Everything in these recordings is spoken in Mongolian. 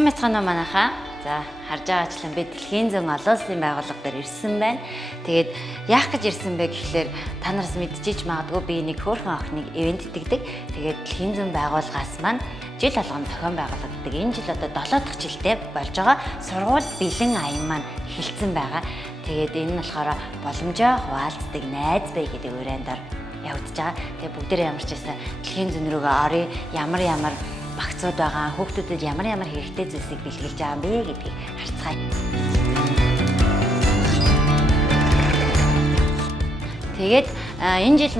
Сайн мэцгаана манайхаа. За харж байгаачлан би дэлхийн зүүн олон улсын байгууллага дээр ирсэн байна. Тэгээд яах гэж ирсэн бэ гэхлээр та нараас мэдчихэж магадгүй би нэг хөөрхөн охиныг ивент тэгдэг. Тэгээд дэлхийн зүүн байгууллагаас маань жил болгон зохион байгуулагддаг. Энэ жил одоо 7 дахь жилдээ болж байгаа сургууль бэлэн аян маань хэлсэн байгаа. Тэгээд энэ нь болохоор боломжоо хуваалцдаг найз бай гэдэг үрэндээр явагдаж байгаа. Тэгээд бүгдээрээ ямар ч байсан дэлхийн зүүн рүүгээ орё. Ямар багцууд байгаа хүүхдүүдэд ямар хэрэгтэй зүйлсийг бэлгэлж байгаа юм бэ гэдгийг харцгаая. Тэгээд энэ жил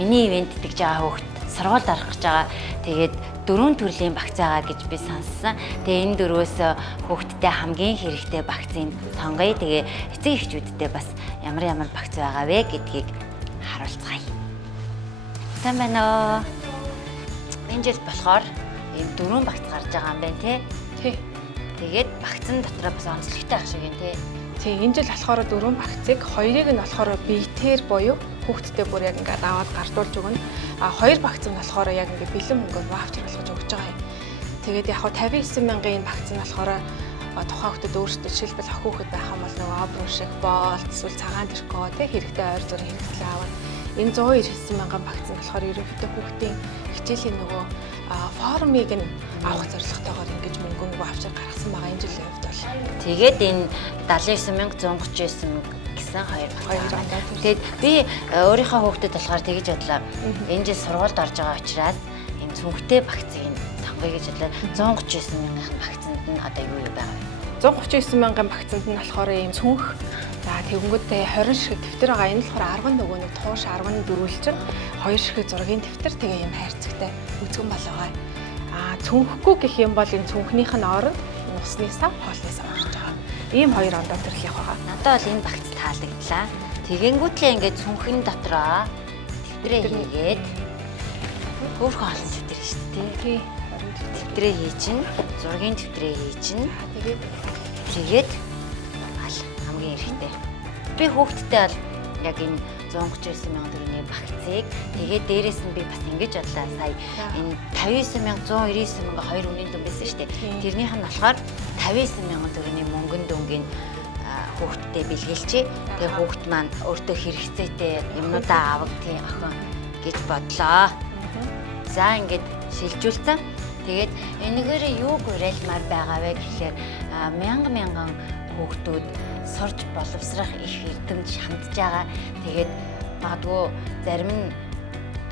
миний ивент тэгж байгаа хүүхд сургуульд орох гэж байгаа. Тэгээд 4 төрлийн багц байгаа гэж би сонссон. Тэгээ энэ дөрвөөс хүүхдтэй хамгийн хэрэгтэй багцыг сонгоё. Тэгээ эцэг эхчүүдтэй бас ямар багц байгаа вэ гэдгийг харуулцгаая. Сайн байна уу? Энэ жил болохоор ийм 4 багц гарч байгаа юм байна тий. Тэгээд багцын дотроо бас онцлогтой ах шиг юм тий. Тий, энэ жил болохоор 4 багцыг 2-ыг нь болохоор биетээр буюу хүүхдтэй бүр яг ингээд аваад гардуулж өгнө. А 2 багц нь болохоор яг ингээд бэлэн мөнгөөр ваучер болгож өгч байгаа юм. Тэгээд яг 59 мянган энэ багц нь болохоор тухайн хүүхдэд өөрсдөө жишээлбэл ах хүүхэд байх юм бол нөгөө обруу шиг болт эсвэл цагаан тэрко тий хэрэгтэй ойр зур хэрэгслээ аваад энэ 199 мянган багц нь болохоор ерөнхийдөө хүүхдийн хичээлийн нөгөө формыг нь авах зорилготойгоор ингэж мөнгөнд ваучер гаргасан байгаа энэ жилийн хувьд бол. Тэгээд энэ 79139 гэсэн хоёр байна. Тэгээд би өөрийнхөө хүүхдэд болохоор тэгж бодлоо. Энэ жил сургуульд орж байгаа учраас энэ цүнхтэй багцыг сонгоё гэж бодлоо. 139 мянган багцанд нь одоо юу байгаа вэ? 139 мянган багцанд нь болохоор ийм цүнх. За тэгэнгүүтээ 20 ширхэг дэвтэр байгаа. Энэ болохоор 10 нөгөө нэг тууш 10 дөрвөлчин 2 ширхэг зургийн дэвтэр тэгээ юм хайрцагтай үзгэн болгоо. Цүнхэхгүй гэх юм бол энэ цүнхнийх нь оронд усны сав, хоолны сав орж байгаа. Ийм хоёр ондоо төрлийн байгаа. Надад бол энэ багц таалагдлаа. Тэгэнгүүтлээ ингээд цүнхэн дотроо дэвтрээ хийгээд хөөрхөн олон дэвтэр шүү дээ. Тий. Дэвтрээ хий чинь, зургийн дэвтрээ хий чинь. Тэгээд хамгийн эрэхтэй. Би хүүхдтэй бол яг энэ 139 мянган төгрөгийн багцыг тэгээд дээрээс нь би бас ингэж бодлаа сая энэ 59 мянга 199 мянга хоёр үнийн дүн байсан шүү дээ. Тэрнийх нь болохоор 59 мянган төгрөгийн мөнгөн дүнгийн хүүхдтэй бэлгэлчээ. Тэгээ хүүхд маань өөртөө хэрэгцээтэй юмнуудаа авах тийм охин гэж бодлоо. За ингээд шилжүүлсэн. Тэгээд энэгээрээ юу гуйлмаар байгаа вэ гэхлээр мянган хүүхдүүд сурж боловсрах их эрдэмж хандж байгаа. Тэгээд магадгүй зарим нь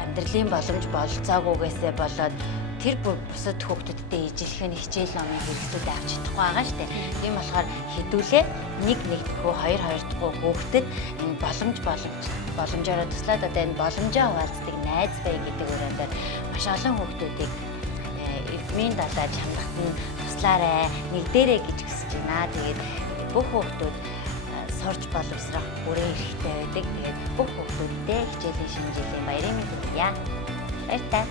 амьдралын боломж болцоогүйгээсээ болоод тэр бүр бусад хүүхдүүдтэй ижилхэн хичээл номын хэрэгслүүд авч чадахгүй байгаа шүү дээ. Тийм болохоор хэдүүлээ нэг дэх хоёр дахь хүүхдэд энэ боломжоор туслаад одоо энэ боломжоо хуваалцдаг найз бай гэдэг үрэндээр маш олон хүүхдүүдийг эвмийн далаа чамдахт нь туслаарай, нэг дээрээ гэж хүсэж байна. Тэгээд бүх хүүхдүүд сурч боловсрох бүрэн эрхтэй байдаг. Тэгээд бүх хүүхдүүдтэй хичээлийн шинэ жилийн баярын мэнд хүргье. Баярлалаа.